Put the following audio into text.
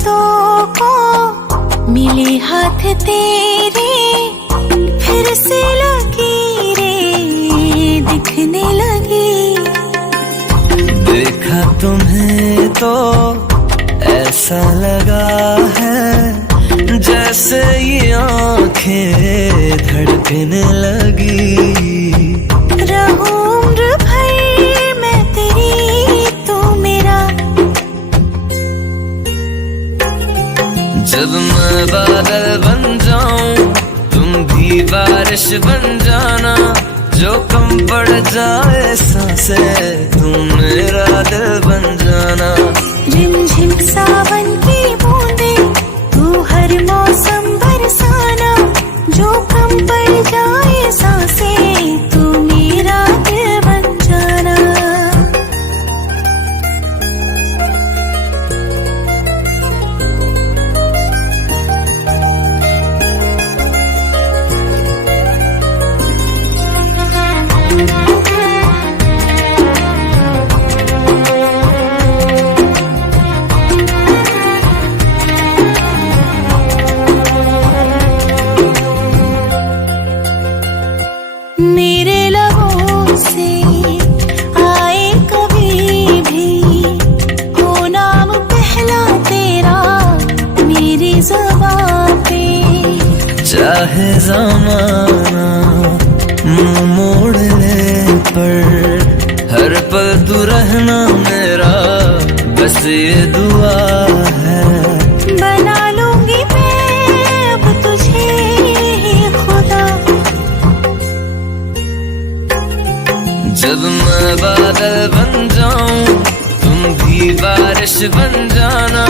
रातों को मिले हाथ तेरे, फिर से लकीरें दिखने लगी। देखा तुम्हें तो ऐसा लगा है जैसे ये आंखें धड़कने लगी। रहूं उम्र भर मैं तेरी, तू मेरा। जब मैं बादल बन जाऊं तुम भी बारिश बन जाना, जो कम पड़ जाए सांसें तुम मेरा दिल बन जाना। रिमझिम सावन की बूंदे तू हर मौसम बरसाना, जो कम पड़ जाए सांसें तू मेरा दिल बन जाना। मेरे लबों से आए कभी भी हो नाम पहला तेरा मेरी ज़ुबां पे। चाहे ज़माना मुंह मोड़ ले पर हर पल तू रहना मेरा, बस ये दुआ है। बना लूंगी मैं अब तुझे ही खुदा। जब मैं बादल बन जाऊं तुम भी बारिश बन जाना,